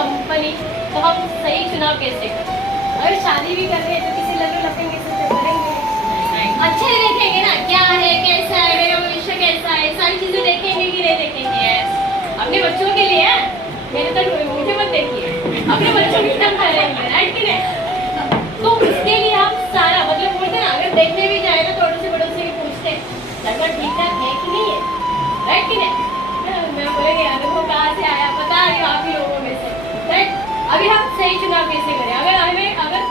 Company तो हम सही चुनाव कैसे करें? अगर शादी भी कर रहे हैं तो किसी लल्लू लफंगे से करेंगे अच्छे देखेंगे ना, क्या है कैसा है मेरा भविष्य कैसा है, सारी चीजें देखेंगे कि नहीं देखेंगे। अपने बच्चों के लिए मेरे तक मुझे मत देखिए, अपने बच्चों की तरफ करेंगे, राइट कि नहीं? तो उसके लिए हम सारा मतलब बोलते ना, अगर देखने भी जाए ना तो अड़ोसी पड़ोसी भी पूछते लड़का ठीक ठाक है कि नहीं है, राइट कि नहीं? मैं बोलेंगे अनुभव कहाँ से आया, पता नहीं आप ही लोगों में से, राइट? अभी हम सही चुनाव कैसे करें? अगर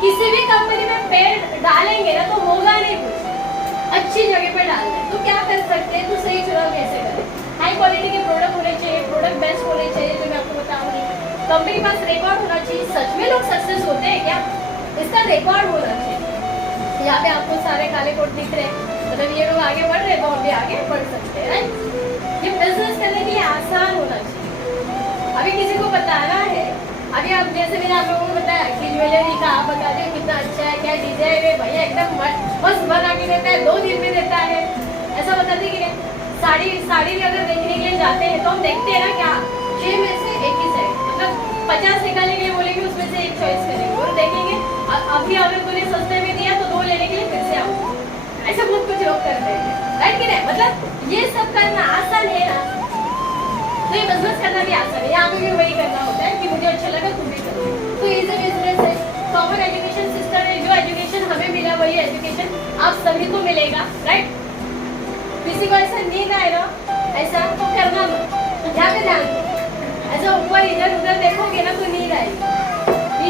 किसी भी कंपनी में पैर डालेंगे ना तो होगा नहीं कुछ, अच्छी जगह पर डालना है तो क्या कर सकते हैं? तो सही चुनाव कैसे करें? हाई क्वालिटी के प्रोडक्ट होने चाहिए, प्रोडक्ट बेस्ट होने चाहिए, जो मैं आपको बताऊंगी। कंपनी के पास रिकॉर्ड होना चाहिए, सच में लोग सक्सेस होते हैं क्या, इसका रिकॉर्ड होना चाहिए। यहाँ पे आपको सारे काले कोट दिख रहे हैं, मतलब ये लोग आगे बढ़ रहे हैं तो हम भी आगे बढ़ सकते हैं, राइट? ये बिजनेस करने के लिए आसान होना चाहिए। अभी किसी को बताना है, अभी आप जैसे मैंने आप लोगों को बताया कि ज्वेलरी का आप बता दें कितना अच्छा है, क्या डिजाइन है, भैया एकदम मस्त बना के देता है, 2 दिन में देता है, ऐसा बताते कि नहीं? साड़ी भी अगर देखने के लिए जाते हैं तो हम देखते हैं ना क्या 6 में से 1 ही सेट, मतलब 50 निकालने के लिए बोलेंगे उसमें से 1 चॉइस करेंगे और देखेंगे अभी अगर कोई सस्ते में दिया तो 2 लेने के लिए फिर से आओ, ऐसा बहुत कुछ लोग करते हैं, राइट कि नहीं? मतलब ये सब करना आसान है ना, तो ये बिजनेस करना भी आसान है। यहाँ पे भी वही करना होता है कि मुझे अच्छा लगा तुम भी करो, तो इजी बिजनेस है। कॉमन एजुकेशन सिस्टम है, जो एजुकेशन हमें मिला वही एजुकेशन आप सभी को मिलेगा, राइट? किसी को ऐसा नींद आए ना ऐसा तो करना मत, यहाँ पे ध्यान दो, ऐसा ऊपर इधर उधर देखोगे ना तो नींद आएगी।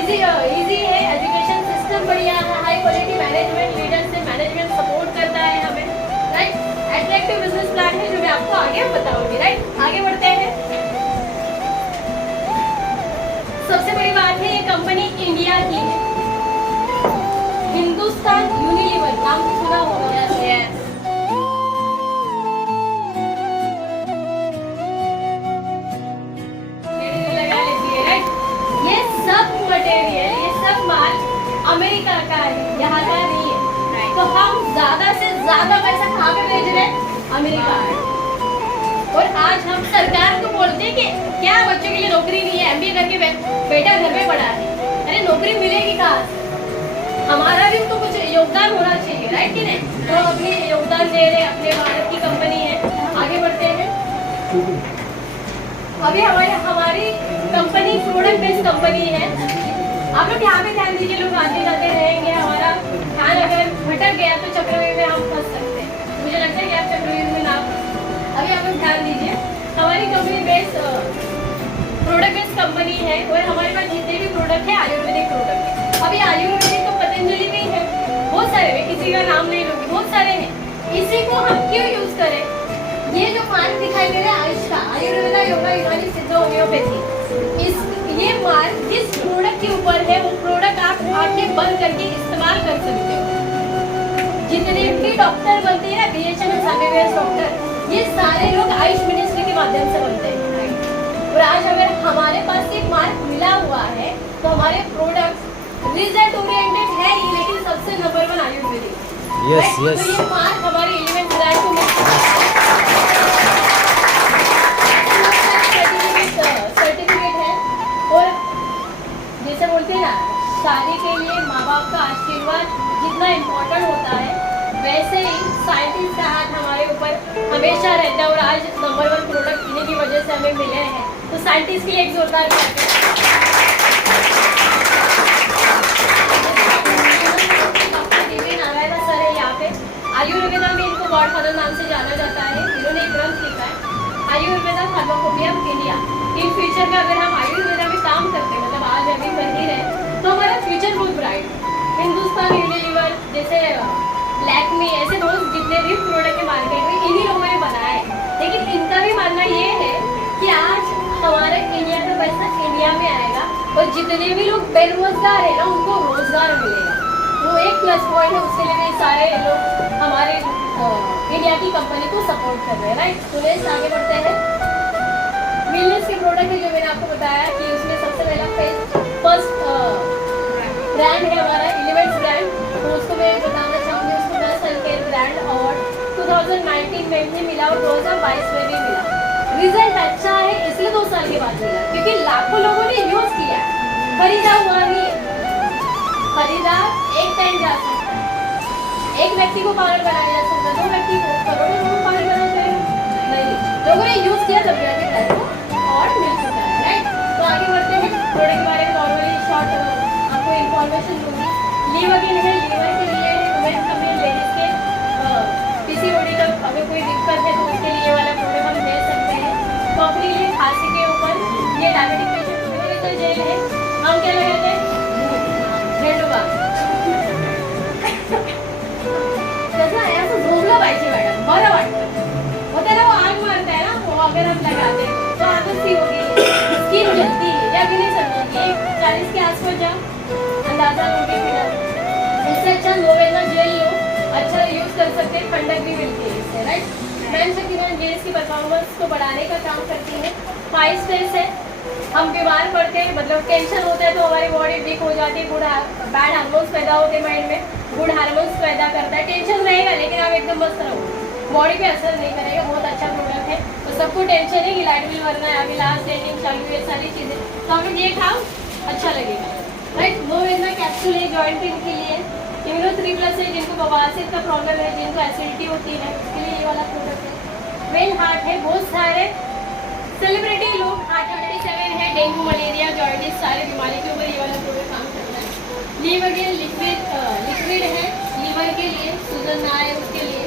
इजी है, एजुकेशन सिस्टम बढ़िया है, हाई क्वालिटी मैनेजमेंट, लीडर से मैनेजमेंट सपोर्ट करता है हमें, राइट? अट्रैक्टिव बिजनेस प्लान है जो मैं आपको आगे बताऊंगी, राइट? आगे बढ़ते हैं। सबसे बड़ी बात है ये कंपनी इंडिया की है, हिंदुस्तान यूनिलीवर, नाम तो सुना होगा। ये सब मटेरियल, ये सब माल अमेरिका का है, यहाँ का नहीं है, तो हम ज्यादा से ज्यादा पैसा कहाँ पे भेज रहे हैं? अमेरिका है। और आज हम सरकार को बोलते हैं कि क्या बच्चों के लिए नौकरी नहीं है, एमबीए करके बेटा घर में पड़ा है, अरे नौकरी मिलेगी कहाँ से? हमारा भी तो कुछ योगदान होना चाहिए, राइट कि नहीं? तो अपनी योगदान दे रहे, अपने भारत की कंपनी है। आगे बढ़ते हैं। अभी हमारी कंपनी प्रोडक्ट बेस्ड कंपनी है। आप लोग यहाँ पे ध्यान दीजिए, लोग आते जाते रहेंगे, हमारा ध्यान अगर भटक गया तो चक्रव्यूह में हम फंस सकते हैं। मुझे लगता है कि आप चक्रव्यूह में ना फंसे। अभी आप लोग ध्यान दीजिए, हमारी company based product based company है और हमारे पास जितने भी प्रोडक्ट है आयुर्वेदिक प्रोडक्ट है। अभी आयुर्वेदिक तो पतंजलि में है, बहुत सारे, मैं किसी का नाम नहीं लूंगी, बहुत सारे हैं। इसी को हम क्यों यूज करें? ये जो मार्क दिखाई दे रहा है आयुष का, आयुर्वेदा योगा यूनानी सिद्ध होम्योपैथी, ये मार्क जिस प्रोडक्ट के ऊपर है वो प्रोडक्ट आप आंखें बंद करके इस्तेमाल कर सकते हो। जितने भी डॉक्टर बनते हैं ना, बीएचएमएस एमबीबीएस डॉक्टर, ये सारे लोग आयुष मिनिस्ट्री के माध्यम से बनते हैं। और आज अगर हमारे पास एक मार्क मिला हुआ है तो हमारे प्रोडक्ट रिजल्ट ओरिएंटेड है ही, लेकिन सबसे नंबर 1 आयुर्वेदिक। Yes yes. तो ये मार्क हमारे 11th ब्रांड को सर्टिफिकेट है। और जैसे बोलते हैं ना, शादी के लिए माँ बाप का आशीर्वाद जितना इम्पोर्टेंट होता है, वैसे ही साइंटिस्ट का हाथ हमारे ऊपर हमेशा रहता है। और आज नंबर 1 प्रोडक्ट इन्हीं की वजह से हमें मिले हैं, तो साइंटिस्ट के लिए एक जोरदार आयुर्वेदा में इनको गॉडफादर नाम से जाना जाता है। इन्होंने एक ग्रंथ लिखा है Ayurveda pharmacopoeia of India. In future में अगर हम आयुर्वेदा में काम करते हैं, मतलब आज अभी कर ही रहे, तो हमारा फ्यूचर बहुत ब्राइट। हिंदुस्तान यूनिलीवर जैसे लैक्मी, ऐसे बहुत जितने भी प्रोडक्ट के मार्केट में इन्हीं लोगों ने बनाया है। लेकिन इनका भी मानना ये है कि आज हमारा इंडिया का पैसा इंडिया में आएगा और जितने भी लोग बेरोजगार है ना, उनको रोजगार मिलेगा। वो एक प्लस पॉइंट है, उसके लिए भी सारे लोग हमारे इंडिया की कंपनी को सपोर्ट कर रहे हैं, राइट। तो नेक्स्ट आगे बढ़ते हैं। विलनेस के प्रोडक्ट है जो मैंने आपको बताया कि उसमें सबसे पहला फर्स्ट ब्रांड है हमारा एलिमेंट्स ब्रांड। तो उसको मैं बताना चाहूँगी, उसको बेस्ट सन केयर ब्रांड अवार्ड 2019 में भी मिला और 2022 में भी मिला। रिजल्ट अच्छा है इसलिए 2 साल के बाद मिला, क्योंकि लाखों लोगों ने यूज किया, खरीदा हुआ नहीं है। खरीदा एक टाइम जा सकता है, एक व्यक्ति को पागल बनाया जा सकता है, 2 व्यक्ति को, करोड़ों लोगों को पागल बनाया जाएगा नहीं, लोगों ने यूज किया तब जाके पैसों और मिल चुका है, राइट। तो आगे बढ़ते हैं। प्रोडक्ट के बारे में नॉर्मली शॉर्ट आपको इन्फॉर्मेशन दूंगी। लीवरगिन है, लीवर के लिए वुमेन का मेन लेडीज के पीसीओडी का अगर कोई दिक्कत है तो उसके लिए वाला प्रोडक्ट हम दे सकते हैं। कॉफी के लिए खांसी के ऊपर ये डायबिटिक पेशेंट तो जेल है, हम क्या लगाते हैं झेंडूबा कसं आहे असं झोपलं पाहिजे मॅडम, बरं वाटतं होतं ना, वो आग मारता है ना, वो अगर हम लगाते हैं तो आदत सी होगी, स्किन जलती है, या भी नहीं समझेंगे 40 के आसपास जाओ अंदाजा लोगे फिर इससे अच्छा लोवेना जेल लो, अच्छा यूज कर सकते हैं, ठंडक भी मिलती है इससे, राइट। मैम से किरण जेल्स की परफॉर्मेंस को बढ़ाने का काम करती है। 5 स्टेज है, हम बीमार पड़ते हैं, मतलब टेंशन होता है तो हमारी बॉडी वीक हो जाती है, बैड हार्मोन्स पैदा होते हैं माइंड में, गुड हार्मोन्स पैदा करता है। टेंशन रहेगा लेकिन आप एकदम मस्त रहोगे, बॉडी पे असर नहीं करेगा, बहुत अच्छा प्रोडक्ट है। तो सबको टेंशन है कि लाइट बिल भरना है, अभी लास्ट डेटिंग चालू है, सारी चीज़ें, तो हमें ये खाओ अच्छा लगेगा, राइट। वो इतना कैप्सूल है जॉइंट पेन के लिए, इम्यूनो 3+ है, जिनको बवासीर का प्रॉब्लम है, जिनको एसिडिटी होती है, उसके लिए ये वाला प्रोडक्ट है। वेल हार्ट है, बहुत सारे सेलिब्रिटी लोग, हार्ट 27 है, डेंगू मलेरिया जॉइंटिस सारे बीमारी के ऊपर ये वाला प्रोडक्ट काम करता है। लीवर के लिक्विड है, लीवर के लिए सूजन ना आए उसके लिए।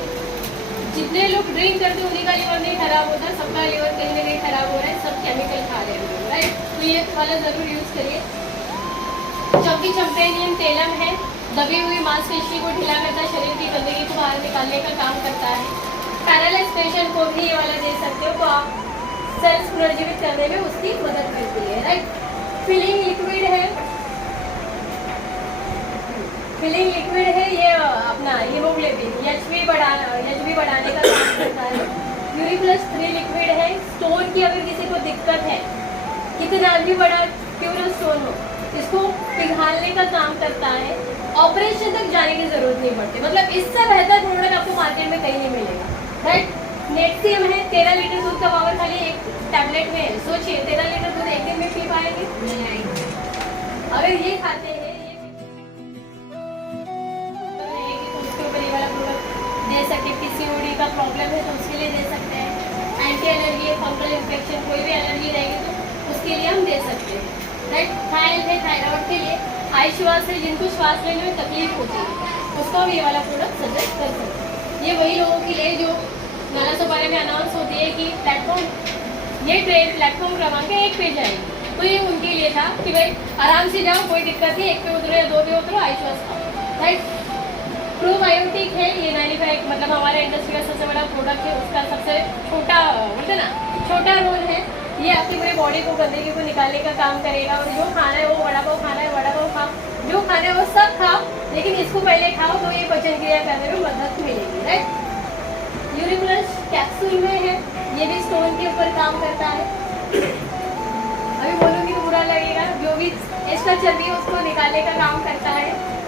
जितने लोग ड्रिंक करते हैं उन्हीं का लीवर नहीं खराब होता, सबका लीवर कहीं ना कहीं खराब हो रहा है, सब केमिकल खा रहे हैं, राइट। तो ये वाला जरूर यूज करिए। चंपी चंपेनियन तेलम है, दबी हुई मांसपेशी को ढीला करता है, शरीर की गंदगी को बाहर निकालने का काम करता है। पैरालाइज पेशेंट को भी ये वाला दे सकते हो, तो आप सेल्स पुनर्जीवित करने में उसकी मदद करती है, राइट। फिलिंग लिक्विड है, फिलिंग लिक्विड है, ये अपना हीमोग्लोबिन एचबी बढ़ाने का काम करता है। यूरिप्लस 3 लिक्विड है, स्टोन की अगर किसी को दिक्कत है, कितना भी बड़ा क्यों ना स्टोन हो, इसको पिघालने का काम करता है। ऑपरेशन तक जाने की जरूरत नहीं पड़ती, मतलब इससे बेहतर प्रोडक्ट आपको मार्केट में कहीं नहीं मिलेगा, राइट। नेक्सियम है, 13 लीटर दूध का पावर खाली एक टैबलेट में है। सोचिए 13 लीटर दूध एक दिन में पी पाएंगे नहीं, अगर ये खाते हैं तो उसके ऊपर ये वाला प्रोडक्ट दे सकते। पीसीओडी का प्रॉब्लम है तो उसके लिए दे सकते हैं। एंटी एलर्जी है, फंगल इन्फेक्शन कोई भी एलर्जी रहेगी तो उसके लिए हम दे सकते हैं, राइट। थायराइड है, थायराइड के लिए। आईश्वास है, जिनको श्वास लेने में तकलीफ होती है, उसको हम ये वाला प्रोडक्ट सजेस्ट कर सकते हैं। ये वही लोगों के लिए जो नाला सोपारे में अनाउंस होती है कि ये ट्रेन प्लेटफॉर्म क्रमांक 1 पे जाएगी, तो ये उनके लिए था कि भाई आराम से जाओ, कोई दिक्कत नहीं, 1 पे उतरो या 2 पे उतरो, आईश्वास खाओ, राइट। प्रोबायोटिक है, ये 95 मतलब हमारे इंडस्ट्री का सबसे बड़ा प्रोडक्ट है, उसका सबसे छोटा बोलते ना छोटा रोल है। ये आपकी पूरी बॉडी को गंदगी को निकालने का काम करेगा। और जो खाना है वो वड़ा पाव खाना है, वड़ा पाव खाओ, जो खाना है वो सब खाओ, लेकिन इसको पहले खाओ तो ये पाचन क्रिया करने में मदद मिलेगी, राइट। यूरिप्लस कैप्सूल में है, ये भी स्टोन के ऊपर काम करता है। अभी बोलूँगी तो बुरा लगेगा, जो भी एक्स्ट्रा चर्बी है उसको निकालने का काम करता है,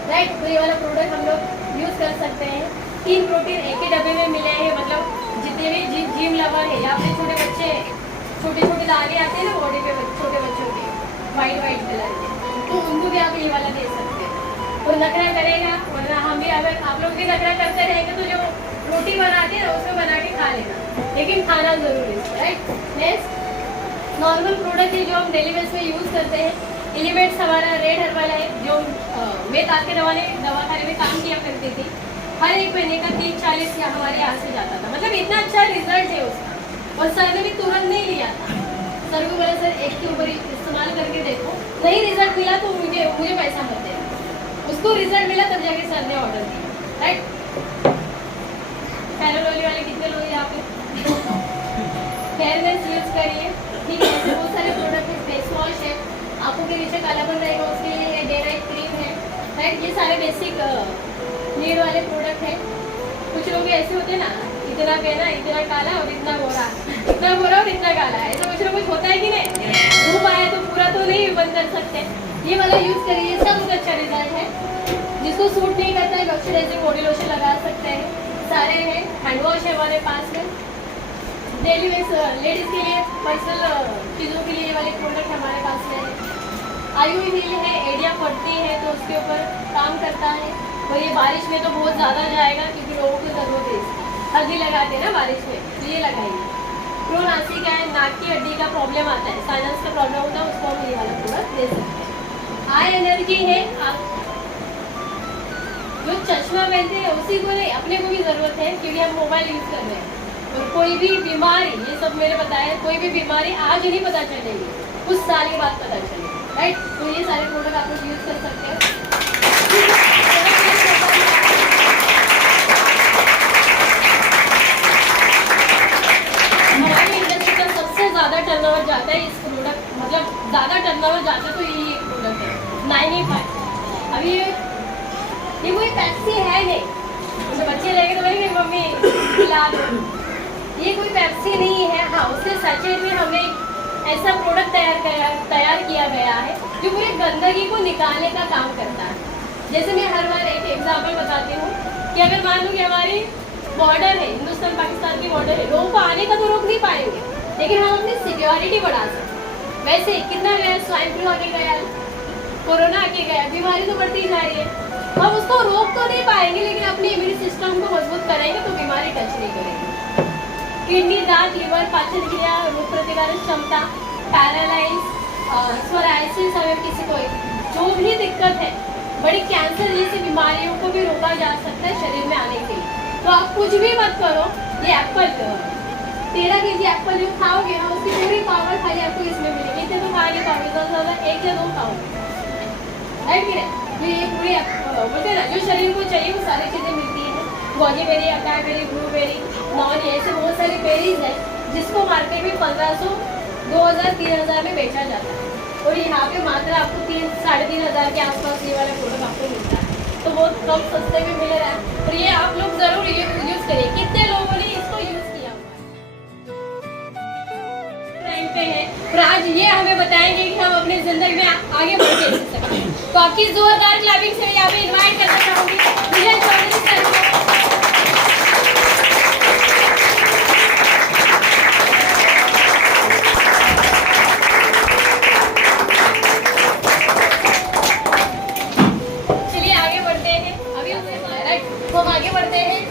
राइट। तो ये वाला प्रोडक्ट हम लोग यूज़ कर सकते हैं। 3 प्रोटीन एक ही डब्बे में मिले हैं, मतलब जितने भी जिम लवर है या फिर छोटे बच्चे छोटे छोटे दाने आते हैं ना बॉडी पे छोटे बच्चों के वाइट कलर के, तो उनको भी आप ये वाला दे सकते हैं। तो नखरा करेगा, वरना हम भी अगर आप लोग भी नखरा करते रहेंगे तो जो रोटी बनाते हैं उसमें बना के खा लेना, लेकिन खाना जरूरी है, राइट। नेक्स्ट नॉर्मल प्रोडक्ट है जो हम डेली बेस में यूज़ करते हैं। एलिमेंट्स हमारा रेड हर्बल है, जो मैं ताकि दवाखाने में काम किया करती थी। हर एक महीने का 30-40 हमारे यहाँ से जाता था, मतलब इतना अच्छा रिजल्ट है उसका। और सर ने भी तुरंत नहीं लिया था, सर को बोला सर एक के ऊपर इस्तेमाल करके देखो, नहीं रिजल्ट मिला तो मुझे पैसा मत देना। उसको रिजल्ट मिला तब जाके सर ने ऑर्डर दिया, राइट। फेयरवेल वाले कितने लोग यहाँ पे फेयरनेस यूज करिए, ठीक है। ऐसे बहुत सारे प्रोडक्ट है। फेस वॉश है, आंखों के नीचे कालापन रहेगा उसके लिए है। डे नाइट क्रीम है, राइट। ये सारे बेसिक नीड वाले प्रोडक्ट हैं। कुछ लोग ऐसे होते हैं ना, इतना कहना इतना काला और इतना गोरा, इतना गोरा और इतना काला है, ऐसा कुछ ना कुछ होता है कि नहीं। धूप आए तो पूरा तो नहीं बंद कर सकते। ये वाला यूज करिए, इसका बहुत अच्छा रिजल्ट है। जिसको सूट नहीं करता है मॉइस्चराइजिंग बॉडी लोशन लगा सकते हैं, सारे हैं। हैंड वॉश है हमारे पास में, डेली वेस लेडीज के लिए पर्सनल चीज़ों के लिए ये वाले प्रोडक्ट हमारे पास में है। आयु हील है, एडिया पड़ती है तो उसके ऊपर काम करता है। और ये बारिश में तो बहुत ज़्यादा जाएगा क्योंकि लोगों को ज़रूरत है इसकी। हल्दी लगाते हैं ना बारिश में, तो ये लगाइए। प्रो नासिक है, नाक की हड्डी का प्रॉब्लम आता है, साइनस का प्रॉब्लम होता है, उसको हम ये वाला प्रोडक्ट दे सकते हैं। आई एनर्जी है, आप जो चश्मा पहनते हैं उसी को नहीं, अपने को भी ज़रूरत है क्योंकि हम मोबाइल यूज़ कर रहे हैं। और कोई भी बीमारी, ये सब मैंने बताया, कोई भी बीमारी आज नहीं पता चलेगी, कुछ साल के बाद पता चलेगी, राइट। तो ये सारे प्रोडक्ट आप लोग यूज़ कर सकते हैं। हमारी इंडस्ट्री का सबसे ज़्यादा टर्नओवर जाता है इस प्रोडक्ट, मतलब ज़्यादा टर्नओवर जाता है तो ये एक प्रोडक्ट है 985। अभी ये कोई पेप्सी है नहीं, तो बच्चे लेके तो बोलेंगे मम्मी खिला दो। ये कोई पेप्सी नहीं है। हाँ, उसके सैचेट में हमने ऐसा प्रोडक्ट तैयार किया गया है जो पूरी गंदगी को निकालने का काम करता है। जैसे मैं हर बार एक एग्जाम्पल बताती हूँ कि अगर मान लो कि हमारी बॉर्डर है, हिंदुस्तान पाकिस्तान की बॉर्डर है, लोगों को आने का तो रोक नहीं पाएंगे, लेकिन हम अपनी सिक्योरिटी बढ़ा सकते। वैसे कितना गया, स्वाइन फ्लू आके गया, कोरोना आके गया, बीमारी तो बढ़ती जा रही है। हम उसको रोक तो नहीं पाएंगे, लेकिन अपने इम्यून सिस्टम को मजबूत करेंगे तो बीमारी टच नहीं करेगी। किडनी, दांत, लिवर, पाचन क्रिया, रोग प्रतिकारक क्षमता, पैरालाइज, सोराइसिस, अगर किसी को जो भी दिक्कत है, बड़ी कैंसर जैसी बीमारियों को भी रोका जा सकता है शरीर में आने के लिए। तो आप कुछ भी मत करो, ये एप्पल 13 kg एप्पल जो खाओगे ना, उसकी पूरी पावर खाली आपको इसमें मिलेगी। इतने तो खा नहीं पाओगे, ज़्यादा 1 या 2 खाओगे, राइट कि नहीं। तो ये पूरी बोलते हैं ना, जो शरीर को चाहिए वो सारी चीज़ें मिलती हैं। Goji berry, acai berry, blueberry, नॉन, ऐसे बहुत सारी बेरीज है जिसको मार्केट में 1500, 2000, 3000 में बेचा जाता है। और यहाँ पे मात्र आपको 3-3.5 के आसपास ये वाला प्रोडक्ट आपको मिलता है, तो बहुत कम सस्ते में मिल रहा है। और ये आप लोग ज़रूर यूज़ करिए। कितने लोगों ने इसको यूज़ किया टाइम पे है, और आज ये हमें बताएंगे कि हम अपनी ज़िंदगी में आगे बढ़ के सकते हैं। तो आपकी जोरदार क्लैपिंग से यहाँ पे इन्वाइट करना चाहूँगी विजय चौधरी सर को। चलिए आगे बढ़ते हैं। अभी तो हम आगे बढ़ते हैं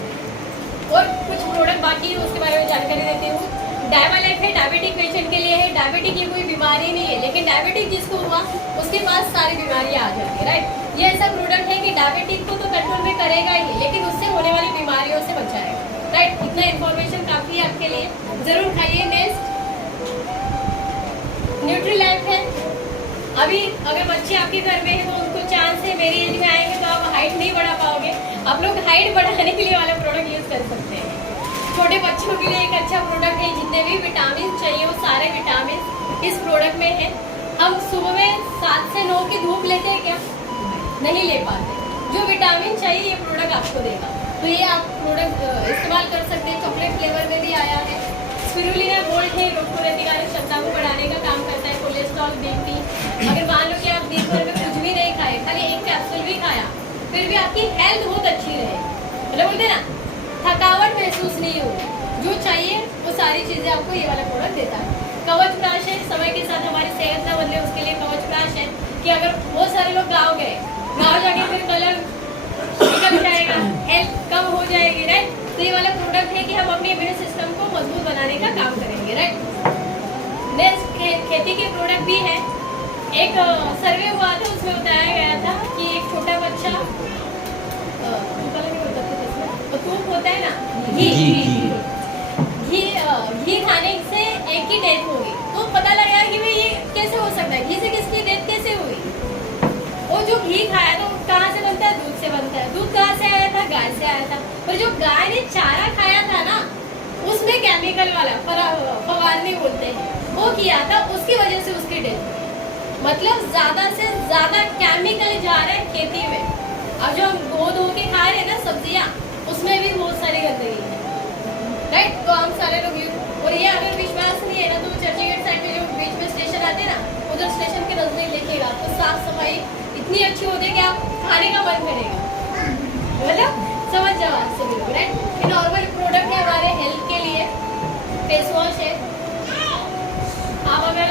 और कुछ प्रोडक्ट बाकी है उसके बारे में जानकारी देती हूँ। डायवालाइफ है, डायबिटिक पेशेंट के लिए है। डायबिटिक ये कोई बीमारी नहीं है, लेकिन डायबिटिक जिसको हुआ उसके पास सारी बीमारियां आ जाती है, राइट। ये ऐसा प्रोडक्ट है कि डायबिटिक को तो कंट्रोल में करेगा ही, लेकिन उससे होने वाली बीमारियों से बचाएगा, राइट। इतना इन्फॉर्मेशन काफ़ी है आपके लिए, ज़रूर खाइए। नेक्स्ट न्यूट्रीलाइफ है। अभी अगर बच्चे आपके घर में है तो उनको चांस है, मेरी एज में आएंगे तो आप हाइट नहीं बढ़ा पाओगे, आप लोग हाइट बढ़ाने के लिए वाला प्रोडक्ट यूज़ कर सकते हैं। छोटे बच्चों के लिए एक अच्छा प्रोडक्ट है, जितने भी विटामिन चाहिए वो सारे विटामिन इस प्रोडक्ट में है। हम सुबह में 7 से 9 की धूप लेते हैं क्या? नहीं ले पाते। जो विटामिन चाहिए ये प्रोडक्ट आपको देगा, तो ये आप प्रोडक्ट इस्तेमाल कर सकते हैं। चॉकलेट फ्लेवर में भी आया है। स्पिरुलिना गोल्ड है, रोग प्रतिकारक क्षमता को बढ़ाने का काम करता है। कोलेस्ट्रॉल, बीपी, अगर मान लो कि आप दिन भर में कुछ भी नहीं खाए, खाली एक कैप्सूल भी खाया, फिर भी आपकी हेल्थ बहुत अच्छी रहे, मतलब बोलते ना थकावट महसूस नहीं होगी, जो चाहिए वो सारी चीज़ें आपको ये वाला प्रोडक्ट देता है। कवच प्राश है, समय के साथ हमारी सेहत ना बदले उसके लिए कवच प्राश है कि अगर बहुत सारे लोग गाँव गए, गाँव जाके फिर कलर निकल जाएगा, हेल्थ कम हो जाएगी, राइट। तो ये वाला प्रोडक्ट है कि हम अपने इम्यून सिस्टम को मजबूत बनाने का काम करेंगे, राइट। नेक्स्ट खेती के प्रोडक्ट भी है। एक सर्वे हुआ था, उसमें बताया गया था कि एक छोटा बच्चा तूप होता है ना, घी खाने से एक की डेथ हो गई। तो पता लगा कि भाई ये कैसे हो सकता है, घी से किसकी डेथ कैसे हुई। वो जो घी खाया था वो कहाँ से बनता है? दूध से बनता है। दूध कहाँ से आया था? गाय से आया था। पर जो गाय ने चारा खाया था ना, उसमें केमिकल वाला फवारनी बोलते हैं, वो किया था, उसकी वजह से उसकी डेथ हुई। मतलब ज्यादा से ज्यादा केमिकल जा रहे हैं खेती में, अब जो हम धो के खा रहे हैं ना सब्जियां, उसमें भी बहुत सारी गंदगी है, राइट। तो हम सारे लोग और ये अगर विश्वास नहीं है ना तो चर्चगेट साइड में जो बीच में स्टेशन आते हैं ना, उधर स्टेशन के नजदीक देखिएगा तो साफ सफाई इतनी अच्छी होती है कि आप खाने का मन करेगा, मतलब समझ जाओ आज से बिल्कुल, राइट। ये नॉर्मल प्रोडक्ट है हमारे हेल्थ के लिए, फेस वॉश है। आप अगर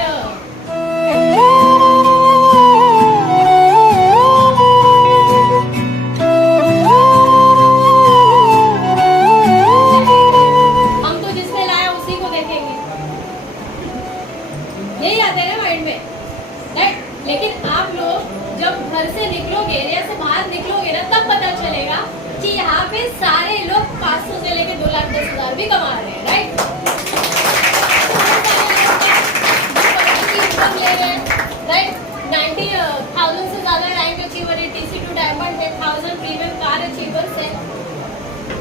हम तो जिसने लाया उसी को देखेंगे, यही आता है ना माइंड में, राइट। लेकिन आप लोग जब घर से निकलोगे, एरिया से बाहर निकलोगे ना, तब पता चलेगा कि यहाँ पे सारे लोग 500 से लेके 2,10,000 भी कमा रहे हैं, राइट। राइट, 90,000 से ज्यादा रैंक अचीवर है, TC2 डायमंड है, 1000 प्रीमियम कार अचीवर्स है,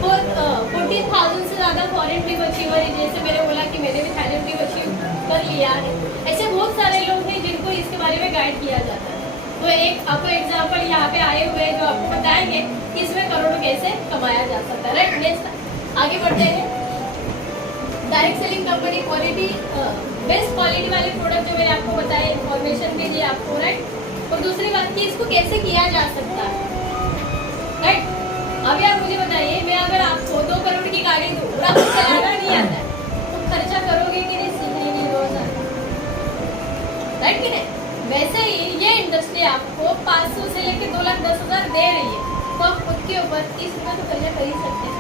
40,000 से ज्यादा फॉरेन ट्रिप अचीवर है। जैसे मैंने बोला कि मैंने भी थाईलैंड ट्रिप अचीव कर लिया है। ऐसे बहुत सारे लोग हैं जिनको इसके बारे में गाइड किया जाता है। तो एक आपको एग्जांपल यहाँ पे आए हुए हैं जो आपको बताएंगे कि इसमें करोड़ों कैसे कमाया जा सकता है, राइट। नेक्स्ट आगे बढ़ते हैं। Direct selling company quality, best quality वाले प्रोडक्ट जो मैंने आपको बताया इन्फॉर्मेशन के लिए आपको, राइट। और दूसरी बात कि इसको कैसे किया जा सकता है, राइट। अभी आप मुझे बताइए, मैं अगर आपको 2 करोड़ की गाड़ी दूँ और आपको चलाना नहीं आता है तो खर्चा करोगे कि नहीं, सीखने नहीं रोज, राइट कि नहीं। वैसे ही ये इंडस्ट्री आपको 500 से लेकर 2,10,000 दे रही है, तो आप खुद के ऊपर 30 रुपये तो खर्चा कर ही सकते हैं।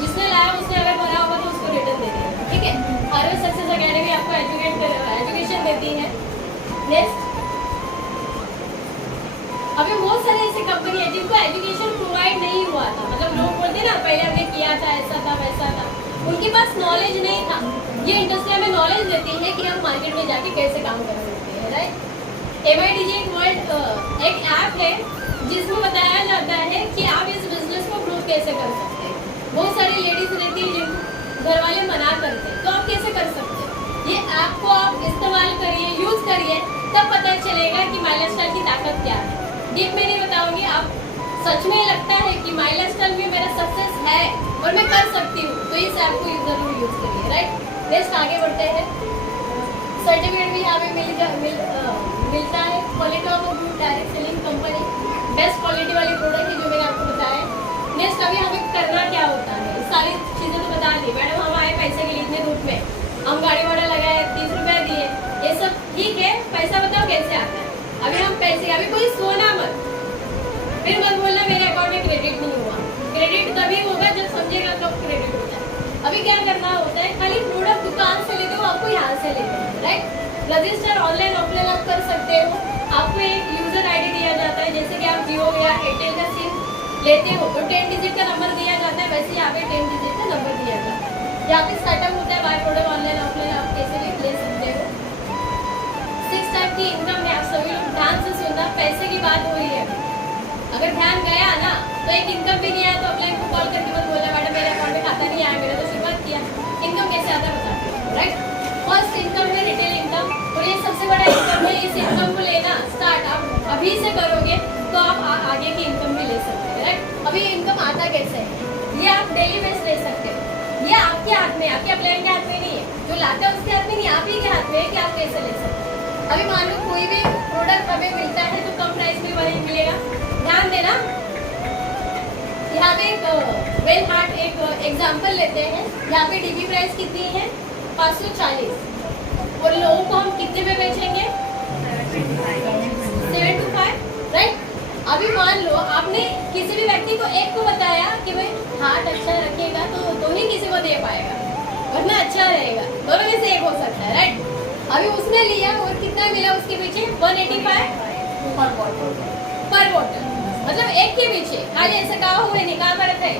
जिसने लाया उसने अगर भरा होगा तो उसको रिटर्न दे देगा, ठीक है। हार्वेस्ट सक्सेस एकेडमी आपको एजुकेशन देती है। नेक्स्ट, अभी बहुत सारे ऐसी कंपनी है जिनको एजुकेशन प्रोवाइड नहीं हुआ था, मतलब लोग बोलते ना पहले हमने किया था, ऐसा था वैसा था, उनके पास नॉलेज नहीं था। ये इंडस्ट्री हमें नॉलेज देती है कि हम मार्केट में जाके कैसे काम कर सकते हैं, राइट। MIDG वर्ल्ड एक ऐप है जिसमें बताया जाता है कि आप इस बिजनेस को ग्रो कैसे कर सकते हैं। बहुत सारी लेडीज रहती है जिनको घर वाले मना करते हैं, तो आप कैसे कर सकते हैं। ये ऐप को आप इस्तेमाल करिए, यूज करिए, तब पता चलेगा कि माई लाइफस्टाइल की ताकत क्या है। डीप में नहीं बताऊंगी, आप सच में लगता है कि माई लाइफस्टाइल में मेरा सक्सेस है और मैं कर सकती हूँ, तो इस ऐप को जरूर यूज करिए, राइट। नेक्स्ट आगे बढ़ते हैं। सर्टिफिकेट भी यहाँ पे मिलता है। Quality of good direct selling company, best quality वाली प्रोडक्ट है जो मैंने आपको बताया। नेक्स्ट अभी हमें करना क्या होता है, सारी चीज़ें तो बता दी मैडम। हम आए पैसे के लिए इतने दूर में, हम गाड़ी वाड़ा लगाए, 30 रुपये दिए, ये सब ठीक है। पैसा बताओ कैसे आता है। अभी हम पैसे, अभी कोई सोना मत, फिर मत बोलना मेरे अकाउंट में क्रेडिट नहीं हुआ। क्रेडिट तभी होगा जब समझेगा कब क्रेडिट होता है। अभी क्या करना होता है, खाली प्रोडक्ट दुकान से लेते हो, आपको यहाँ से लेते हैं, राइट। रजिस्टर ऑनलाइन ऑफलाइन आप कर सकते हो। आपको एक यूजर आईडी दिया जाता है, जैसे कि आप जियो या एयरटेल का सिम लेते हो तो 10 डिजिट का नंबर दिया जाता है, वैसे यहाँ पे 10 डिजिट का नंबर दिया जाता है। यहाँ पे स्टार्टअप होता है बाय प्रोडक्ट ऑनलाइन ऑफलाइन आप कैसे भी ले सकते हो। 6 टाइप की इनकम है। आप सभी लोग ध्यान से सुनना, पैसे की बात हो रही है। अगर ध्यान गया ना तो एक इनकम भी नहीं आया तो अपने को कॉल करके मत बोला मैडम मेरे अकाउंट में खाता नहीं आया, मैंने तो शुरुआत किया। इनकम कैसे आता है बताते हैं, राइट। फर्स्ट इनकम है रिटेल इनकम, और ये सबसे बड़ा इनकम है। इस इनकम को लेना स्टार्ट आप अभी से करोगे तो आप आगे की इनकम भी ले सकते हैं, राइट। अभी इनकम आता कैसे है, ये आप डेली बेस ले सकते हो। ये आपके हाथ में, आपके अपलाइन के हाथ में नहीं है, जो लाता है उसके हाथ में नहीं, आप ही के हाथ में है कि आप कैसे ले सकते हैं। अभी मान लो कोई भी प्रोडक्ट हमें मिलता है तो कम प्राइस में वही मिलेगा। ध्यान देना, यहाँ पे एक वेल हार्ट एक एग्जांपल लेते हैं। यहाँ पे डीबी प्राइस कितनी है 540, और लोगों को हम कितने में बेचेंगे 7 to 5, राइट। अभी मान लो आपने किसी भी व्यक्ति को एक को बताया कि भाई हार्ट अच्छा रखेगा तो ही किसी को दे पाएगा, वरना अच्छा रहेगा। दोनों में से एक हो सकता है, राइट। अभी उसने लिया और कितना मिला उसके पीछे 185 पर बॉटल, मतलब एक के पीछे। आज ऐसा कहा हुए निकाह पर थे,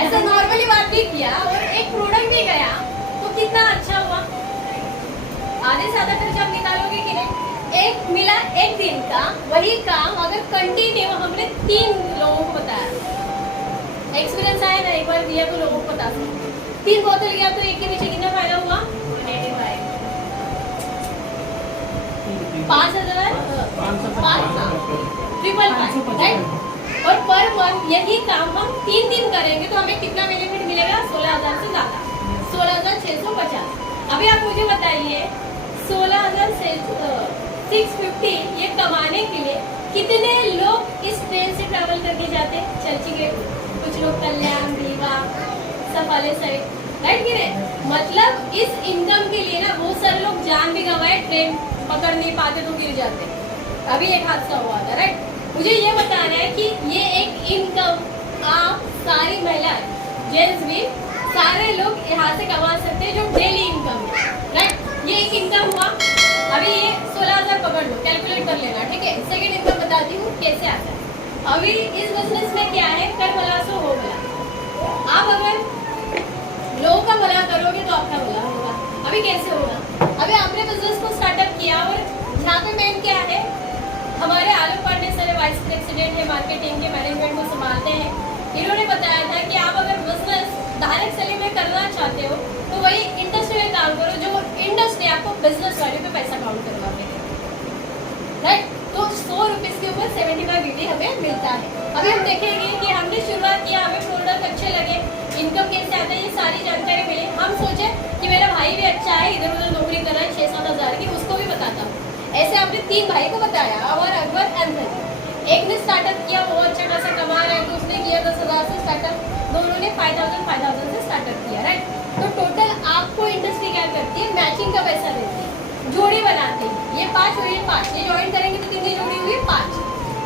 ऐसा नॉर्मली बात भी किया और एक प्रोडक्ट भी गया तो कितना अच्छा हुआ। आधे से आधा खर्चा आप निकालोगे कि नहीं। एक मिला एक दिन का, वही काम अगर कंटिन्यू हमने 3 लोगों को बताया, एक्सपीरियंस आया ना, एक बार दिया तो लोगों को बता सकते। 3 बोतल गया तो एक के पीछे कितना फायदा हुआ 5,000 5,500, राइट। और पर यही काम हम 3 दिन करेंगे तो हमें कितना बेनिफिट मिलेगा? 16,000 से ज़्यादा, 16,650। अभी आप मुझे बताइए 16,650 ये कमाने के लिए कितने लोग इस ट्रेन से ट्रैवल करके जाते हैं? चर्चगेट, कुछ लोग कल्याण, रीवा, सब वाले साइड, राइट कि नहीं? मतलब इस इनकम के लिए ना बहुत सारे लोग जान भी गंवाए, ट्रेन पकड़ नहीं पाते तो गिर जाते। अभी एक हादसा हुआ था, राइट? मुझे ये बताना है कि ये एक इनकम आप सारी महिला, जेंट्स भी, सारे लोग यहाँ से कमा सकते हैं जो डेली इनकम है, राइट? ये एक इनकम हुआ। अभी ये 16,000 पकड़ लो, कैलकुलेट कर लेना, ठीक है? सेकेंड इनकम बताती हूँ कैसे आता है। अभी इस बिजनेस में क्या है, कर भला सो हो भला। आप अगर लोगों का भला करोगे तो आपका भला होगा। अभी कैसे होगा? अभी आपने बिजनेस को स्टार्टअप किया और यहाँ पे मेन क्या है, हमारे आलोक पांडे सर वाइस प्रेसिडेंट है, मार्केटिंग के मैनेजमेंट को संभालते हैं। इन्होंने बताया था कि आप अगर बिजनेस डायरेक्ट सेलिंग में करना चाहते हो तो वही इंडस्ट्री में काम करो जो इंडस्ट्री आपको बिजनेस वैल्यू पे पैसा काउंट करवा देगी, राइट? तो 100 रुपीज़ के ऊपर 75 BT हमें मिलता है। अभी हम देखेंगे कि हमने शुरुआत किया, हमें प्रोडक्ट अच्छे लगे, इनकम कैसे आता है ये सारी जानकारी मिली। हम सोचे कि मेरा भाई भी अच्छा है, इधर उधर नौकरी कर रहा है 6-7 हज़ार की, उसको भी बताता हूँ। ऐसे आपने 3 भाई को बताया, और अकबर एंथनी। एक ने स्टार्टअप किया, वो अच्छा खासा कमा रहा है, दूसरे किया 10,000 से स्टार्टअप, दोनों ने 5,000 से स्टार्टअप किया, राइट? तो टोटल आपको इंडस्ट्री क्या करती है, मैचिंग का पैसा देती है, जोड़ी बनाते हैं। ये 5 और ये 5, ये ज्वाइन करेंगे तो कितनी जोड़ी हुई? 5।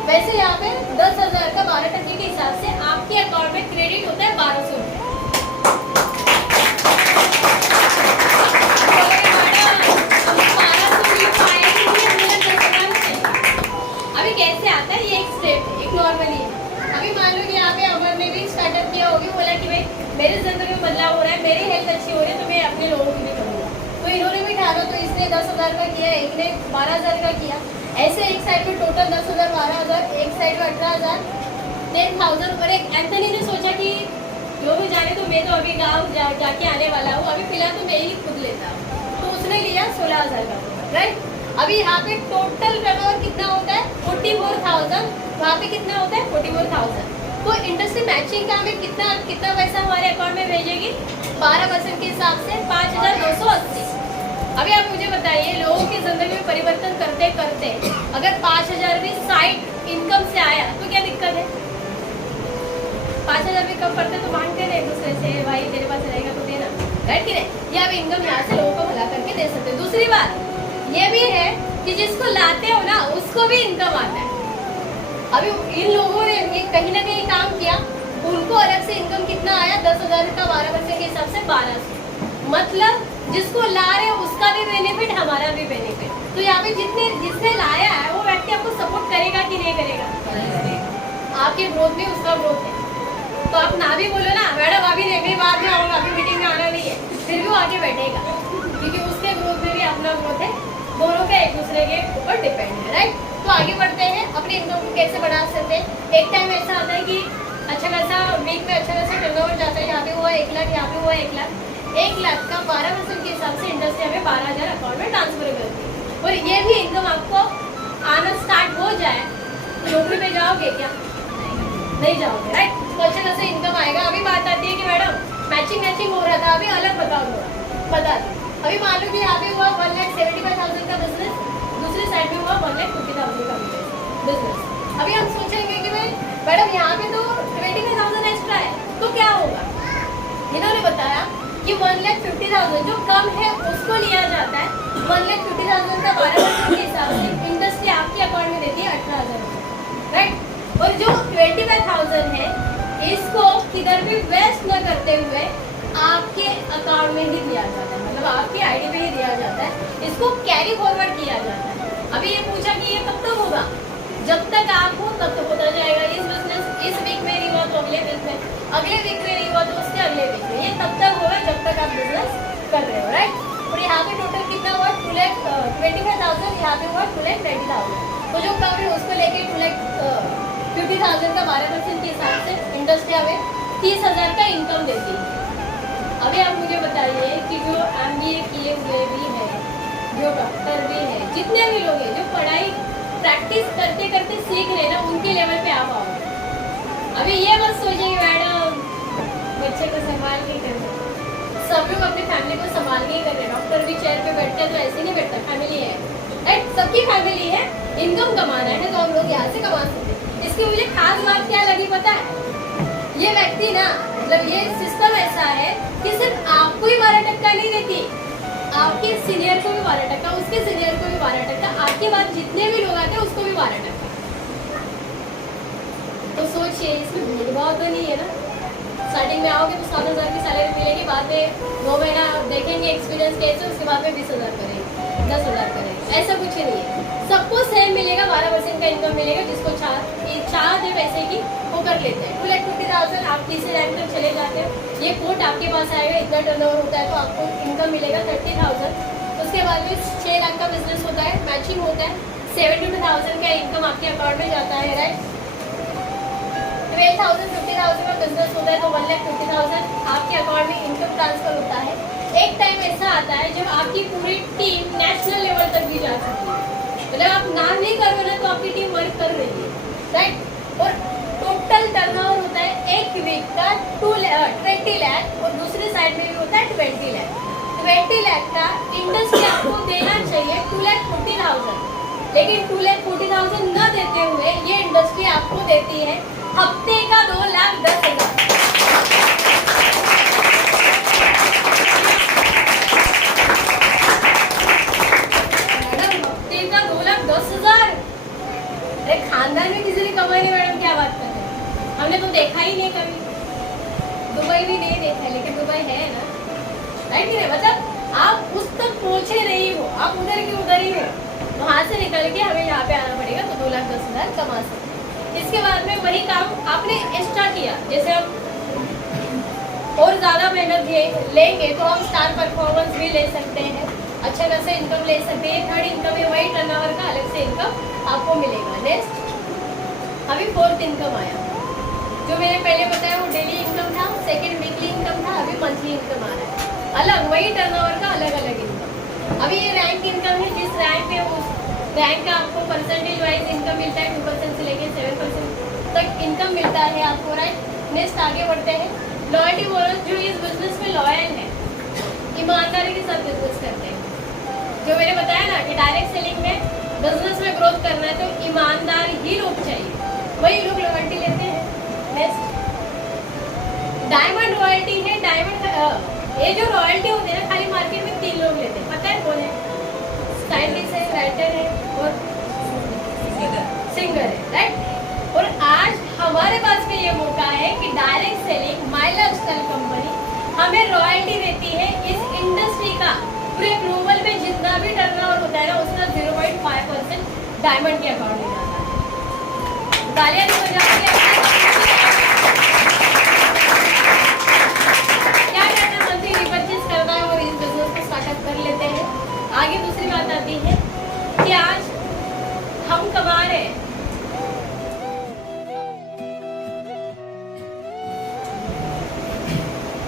वैसे यहाँ पे 10,000 का 12% के हिसाब से आपके अकाउंट में क्रेडिट होता है 1,200 रुपये। अभी कैसे आता है, ये एक स्टेप है, एक नॉर्मली है। अभी मान लो कि यहाँ पे अमर ने भी स्टार्टअप किया होगी, बोला कि भाई मेरे जिंदगी में बदलाव हो रहा है, मेरी हेल्थ अच्छी हो रही है तो मैं अपने लोगों के लिए करूँगा। तो इन्होंने भी ठाना, तो इसने 10,000 का किया, एक ने 12,000 का किया। ऐसे एक साइड में टोटल 10,000, 12,000, एक साइड में 18,000, 10,000। और एक एंथनी ने सोचा कि जो भी जाने तो मैं तो अभी गाँव जाके आने वाला हूँ, अभी फिलहाल तो मैं ही खुद लेता हूँ, तो उसने लिया 16,000 का, राइट? अभी यहाँ पे टोटल टर्नओवर कितना होता है? 44,000। वहाँ पे कितना होता है? 44,000। तो इंडस्ट्री मैचिंग का हमें कितना पैसा हमारे अकाउंट में भेजेगी? 12% के हिसाब से 5,980। अभी आप मुझे बताइए, लोगों की जिंदगी में परिवर्तन करते करते अगर 5,000 भी साइड इनकम से आया तो क्या दिक्कत है? 5,000 भी कम पड़ते तो मांगते रहे दूसरे से, भाई तेरे पास रहेगा तो देना, राइट कि नहीं? या आप इनकम यहाँ से लोगों को भला करके दे सकते हैं। दूसरी बात ये भी है कि जिसको लाते हो ना उसको भी इनकम आता है। अभी इन लोगों ने कहीं ना कहीं काम किया, उनको अलग से इनकम कितना आया? 10,000 का 12% के हिसाब से 1,200। मतलब जिसको ला रहे हो उसका भी बेनिफिट, हमारा भी बेनिफिट। तो यहाँ पे जिसने लाया है वो व्यक्ति आपको सपोर्ट करेगा कि नहीं करेगा? आपके ग्रोथ में उसका ग्रोथ है, तो आप ना भी बोलो ना मैडम अभी नहीं, मैं बाद में आऊँगा, अभी मीटिंग में आना नहीं है, फिर भी वो आगे बैठेगा, क्योंकि उसके ग्रोथ में भी अपना ग्रोथ है, दोनों का एक दूसरे के ऊपर डिपेंड है, राइट? तो आगे बढ़ते हैं, अपनी इनकम को कैसे बढ़ा सकते हैं। एक टाइम ऐसा आता है कि अच्छा खासा वीक में अच्छा खासा टर्नओवर जाता है, यहाँ पे हुआ 1 लाख, यहाँ पे हुआ 1 लाख। 1 लाख का 12% के हिसाब से इंडस्ट्री हमें 12,000 अकाउंट में ट्रांसफर करती है। और ये भी इनकम आपको आना स्टार्ट हो जाए तो नौकरी पे जाओगे क्या? नहीं जाओगे, राइट? तो अच्छा खासा इनकम आएगा। अभी बात आती है कि मैडम मैचिंग हो रहा था, अभी अलग बताओ थोड़ा, बता दो। अभी मान लो कि यहाँ पे हुआ 1,75,000 का बिजनेस, दूसरी साइड में हुआ 1,50,000 का बिजनेस। अभी हम सोचेंगे कि भाई मैडम यहाँ पे तो 25,000 एक्स्ट्रा है, तो क्या होगा? इन्होंने बताया कि 1,50,000 जो कम है उसको लिया जाता है। 1,50,000 का 12% के हिसाब से इंडस्ट्री आपके अकाउंट में देती है 18,000 रुपये, राइट? और जो 25,000 है इसको किधर भी वेस्ट न करते हुए आपके अकाउंट में ही दिया जाता है, मतलब आपकी आईडी पे ही दिया जाता है, इसको कैरी फॉरवर्ड किया जाता है। अभी ये पूछा कि ये कब तक होगा? जब तक आप हो तब तक होता जाएगा। इस बिजनेस इस वीक में नहीं हुआ तो अगले वीक में, अगले वीक में नहीं हुआ तो उसके अगले वीक में, ये तब तक होगा जब तक आप बिजनेस कर रहे हो, राइट? और यहाँ पे टोटल कितना हुआ? 2,25,000, यहाँ पे हुआ 2,90,000। तो जो कम है उसको लेके 2,50,000 का 12% के हिसाब से इंडस्ट्री हमें 30,000 का इनकम देती है। अभी आप मुझे बताइए कि जो MBA किए हुए भी हैं, जो डॉक्टर भी हैं, जितने भी लोग हैं जो पढ़ाई प्रैक्टिस करते करते सीख रहे ना, उनके लेवल पे आप आओगे। अभी ये मत सोचिए मैडम बच्चे को संभाल के कर रहे, सब लोग अपनी फैमिली को संभाल के ही कर रहे हैं। डॉक्टर भी चेयर पे बैठते हैं तो ऐसे नहीं बैठता, फैमिली है राइट, सबकी फैमिली है, इनकम कमाना है तो हम लोग यहाँ से कमा सकते हैं। इसकी मुझे खास बात क्या लगी पता है, ये व्यक्ति ना मतलब ये सिस्टम ऐसा है कि सिर्फ आपको ही 12% नहीं देती, आपके सीनियर को भी 12%, उसके सीनियर को भी 12%, आपके बाद जितने भी लोग आते हैं उसको भी 12%। तो सोचिए इसमें भेदभाव तो नहीं है ना। स्टार्टिंग में आओगे तो 7,000 की सैलरी मिलेगी, बाद में 2 महीना देखेंगे एक्सपीरियंस कैसे, उसके बाद में 20,000 करेंगे, 10,000 करेंगे, ऐसा कुछ नहीं है। सबको सेम मिलेगा, 12% का इनकम मिलेगा, जिसको चाह है पैसे की वो कर लेते हैं। 2,50,000 आप तीसरे रैंक तक चले जाते हैं, ये कोट आपके पास आएगा, इतना टर्नओवर होता है तो आपको इनकम मिलेगा 30,000। उसके बाद में 6 लाख का बिजनेस होता है, मैचिंग होता है, 72,000 का इनकम आपके अकाउंट में जाता है राइट। 12,000 50,000 का बिजनेस होता है तो 1,50,000 आपके अकाउंट में इनकम ट्रांसफर होता है। एक टाइम ऐसा आता है जब आपकी पूरी टीम नेशनल लेवल तक भी जा सकती है, मतलब आप नाम नहीं कर रहे तो आपकी टीम वर्क कर रही है राइट। और टोटल टर्नओवर होता है एक वीक का 20 लाख और दूसरी साइड में भी होता है 20 लाख। 20 लाख का इंडस्ट्री आपको देना चाहिए 2,40,000, लेकिन 2,40,000 न देते हुए ये इंडस्ट्री आपको देती है हफ्ते का 2,10,000। मैडम हफ्ते का 2,10,000, अरे खानदान में किसी ने कमाई नहीं मैडम, क्या बात कर रहे हैं, हमने तो देखा ही नहीं कभी, दुबई भी नहीं देखा, लेकिन दुबई है ना राइट नहीं, मतलब आप उस तक पहुंचे नहीं हो, आप उधर के उधर ही हो, वहां से निकल के हमें यहाँ पे आना पड़ेगा तो 2,10,000 कमा सकते। इसके बाद में वही काम आपने एक्स्ट्रा किया, जैसे हम और ज़्यादा मेहनत लेंगे तो हम स्टार परफॉर्मेंस भी ले सकते हैं, अच्छा खासा इनकम ले सकते हैं। थर्ड इनकम है वही टर्नओवर का अलग से इनकम आपको मिलेगा। नेक्स्ट अभी फोर्थ इनकम आया, जो मैंने पहले बताया वो डेली इनकम था, सेकेंड वीकली इनकम था, अभी मंथली इनकम आ रहा है अलग, वही टर्नओवर का अलग अलग इनकम। अभी ये रैंक इनकम है, जिस रैंक पे उस रैंक का आपको परसेंटेज वाइज इनकम मिलता है, 2% से लेकर 7% तक इनकम मिलता है आपको राइट। नेक्स्ट आगे बढ़ते हैं, लॉयल्टी बोनस, जो इस बिजनेस में लॉयल है, ईमानदारी के साथ बिजनेस करते हैं। जो मैंने बताया ना कि डायरेक्ट सेलिंग में बिजनेस में ग्रोथ करना है तो ईमानदार ही लोग चाहिए, वही लोग लॉयल्टी लेते हैं। नेक्स्ट डायमंड रॉयल्टी है, डायमंड ये जो रॉयल्टी होती है ना खाली मार्केट में 3 लोग लेते हैं, पता है कौन है? साइंटिस्ट है, राइटर है और सिंगर है राइट। और आज हमारे पास में ये मौका है कि direct selling my lifestyle company हमें रॉयल्टी देती है इस इंडस्ट्री का प्री अप्रूवल में जितना भी टर्नओवर होता है ना उसका 0.5% डायमंड के अकाउंट में जाता है। तालियां नहीं बजाते क्या करना, मंथली रिपर्चेस करना है और इस बिजनेस को स्टार्टअप कर लेते हैं। आगे दूसरी बात आती है कि आज हम कमा रहे हैं,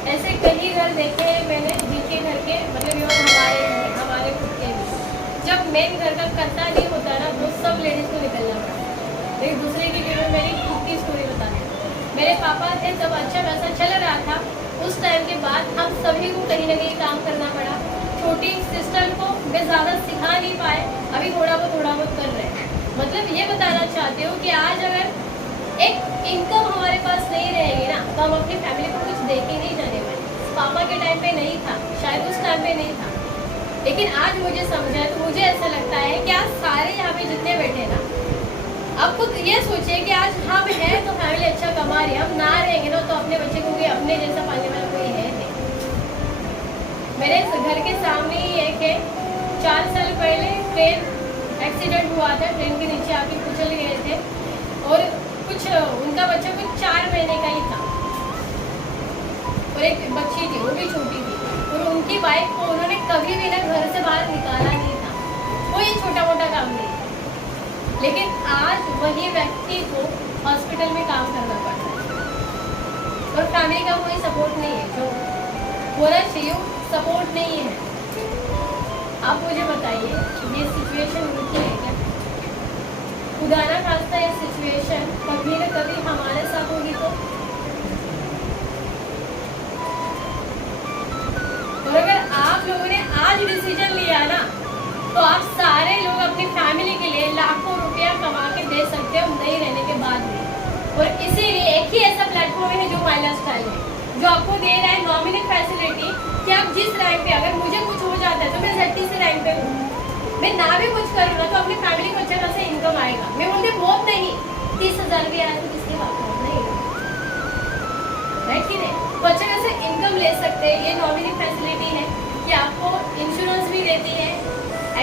ऐसे कई घर देखे हैं मैंने जिनके घर के मतलब हमारे खुद के भी, जब मेन घर का करता नहीं होता ना तो सब लेडीज को निकलना पड़ा। एक दूसरे के लिए मेरी खुद की स्टोरी बताने, मेरे पापा थे जब अच्छा खासा चल रहा था, उस टाइम के बाद हम सभी को कहीं ना कहीं काम करना पड़ा। छोटी सिस्टर को मैं ज़्यादा सिखा नहीं पाए, अभी थोड़ा बहुत कर रहे हैं। मतलब ये बताना चाहती हूँ कि आज अगर एक इनकम हमारे पास नहीं रहेगी ना तो हम अपनी फैमिली को कुछ दे के नहीं जाने वाले। पापा के टाइम पे नहीं था, शायद उस टाइम पे नहीं था, लेकिन आज मुझे समझा तो मुझे ऐसा लगता है कि आज सारे यहाँ पे जितने बैठे ना, अब खुद ये सोचिए कि आज हम हैं तो फैमिली अच्छा कमा रही है, हम ना रहेंगे ना तो अपने बच्चे को भी अपने जैसा पालने वाला कोई है नहीं। मेरे घर के सामने ही एक है, 4 साल पहले ट्रेन एक्सीडेंट हुआ था, ट्रेन के नीचे आके कुचल गए थे और कुछ उनका बच्चा कुछ 4 महीने का ही था और एक बच्ची थी वो भी छोटी थी, और उनकी वाइफ को उन्होंने कभी भी ना घर से बाहर निकाला नहीं था, कोई छोटा मोटा काम नहीं था। लेकिन आज वही व्यक्ति को हॉस्पिटल में काम करना पड़ता है और फैमिली का कोई सपोर्ट नहीं है, जो होना चाहिए सपोर्ट नहीं है। आप मुझे बताइए ये सिचुएशन उनकी है क्या? खुदा ना खास्ता ये सिचुएशन कभी न कभी हमारे साथ होगी तो और अगर आप लोगों ने आज डिसीजन लिया ना तो आप सारे लोग अपनी फैमिली के लिए लाखों रुपया कमा के दे सकते हो नहीं रहने के बाद भी। और इसीलिए एक ही ऐसा प्लेटफॉर्म है जो माई लाइफस्टाइल है, जो आपको दे रहा है नॉमिनल फैसिलिटी कि आप जिस रैंक पे, अगर मुझे कुछ हो जाता है तो मैं ZT से रैंक पे हूँ, मैं ना भी कुछ करूँ ना तो अपनी फैमिली को अच्छा खासा इनकम आएगा। मैं बोलती बहुत नहीं 30,000 भी आया तो किसकी बात नहीं है कि नहीं, तो अच्छा खासा इनकम ले सकते हैं। ये नॉमिनल फैसिलिटी है कि आपको इंश्योरेंस भी देती है,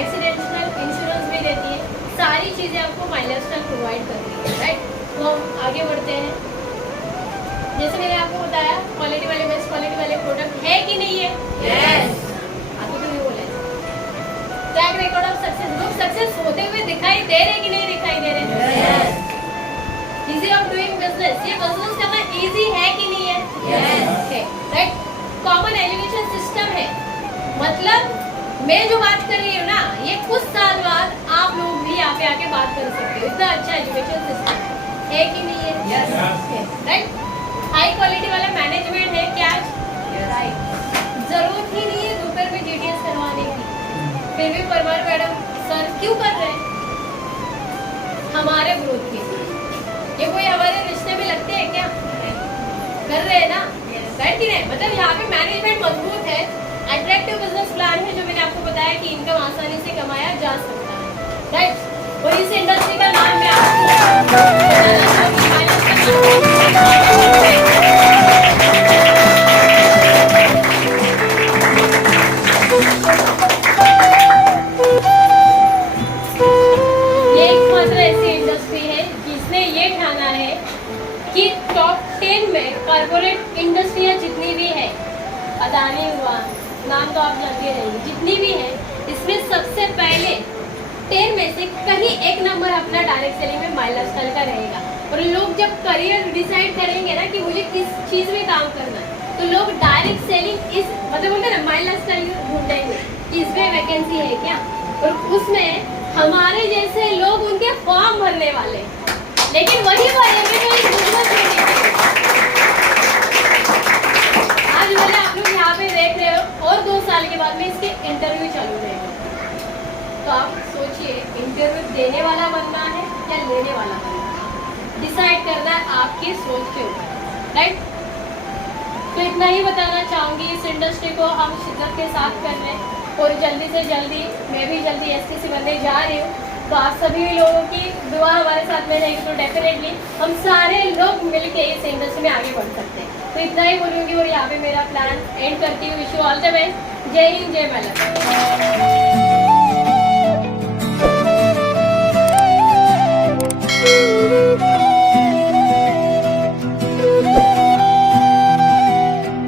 एक्सीडेंटल इंश्योरेंस भी देती है, सारी चीज़ें आपको माई लाइफस्टाइल प्रोवाइड कर रही है, राइट। तो हम आगे बढ़ते हैं। जैसे मैंने आपको बताया क्वालिटी वाले, बेस्ट क्वालिटी वाले प्रोडक्ट है कि नहीं है? यस। आपको क्यों नहीं बोले? ट्रैक रिकॉर्ड ऑफ सक्सेस, लोग सक्सेस होते हुए दिखाई दे रहे कि नहीं दिखाई दे रहे? Yes. Easy of doing business, ये बिजनेस करना इजी है कि नहीं है? Yes. Right. Common education system है, मतलब मैं जो बात कर रही हूँ ना, ये कुछ साल बाद आप लोग भी यहाँ पे आके बात कर सकते हो। इतना अच्छा एजुकेशन सिस्टम है कि नहीं है? यस। राइट। हाई क्वालिटी वाला मैनेजमेंट है क्या? राइट। जरूरत ही नहीं है दोपहर में GTS करवाने की, फिर भी परमार मैडम सर क्यों कर रहे हैं? हमारे ग्रोथ के लिए। ये कोई हमारे रिश्ते में लगते हैं क्या? कर रहे हैं ना, राइट कि नहीं? मतलब यहाँ पे मैनेजमेंट मजबूत है, अट्रैक्टिव बिजनेस प्लान है, जो मैंने आपको बताया कि इनकम आसानी से कमाया जा सकता है, राइट। और इस इंडस्ट्री का नाम मैं आपको ये एकमात्र ऐसी इंडस्ट्री है जिसने ये ठाना है कि टॉप 10 में कॉर्पोरेट इंडस्ट्रियाँ जितनी भी है, अदानी हुआ, नाम तो आप जानते रहेंगे, जितनी भी है, इसमें सबसे पहले 10 में से कहीं एक नंबर अपना डायरेक्ट सेलिंग में माई लाइफस्टाइल का रहेगा। और लोग जब करियर डिसाइड करेंगे ना कि मुझे किस चीज़ में काम करना है, तो लोग डायरेक्ट सेलिंग इस मतलब बोलते हैं ना माई लाइफस्टाइल ढूंढेंगे कि इसमें वैकेंसी है क्या, और उसमें हमारे जैसे लोग उनके फॉर्म भरने वाले, लेकिन वही भरेंगे जो इस बिजनेस में। आज वाले आप लोग यहाँ पे देख रहे हो और 2 साल के बाद में इसके इंटरव्यू चालू रहेगा, तो आप सोचिए इंटरव्यू देने वाला बनना है या लेने वाला बनना है, डिसाइड करना है आपकी सोच के ऊपर, राइट। तो इतना ही बताना चाहूँगी, इस इंडस्ट्री को हम शिद्दत के साथ कर रहे हैं और जल्दी से जल्दी मैं भी जल्दी STC बनने जा रही हूँ। तो आप सभी लोगों की दुआ हमारे साथ में रहेगी, तो डेफिनेटली हम सारे लोग मिलके इस इंडस्ट्री में आगे बढ़ सकते हैं। तो इतना ही बोलूँगी और यहाँ पे मेरा प्लान एंड करती हूँ। Wish you all the best. जय हिंद, जय भारत।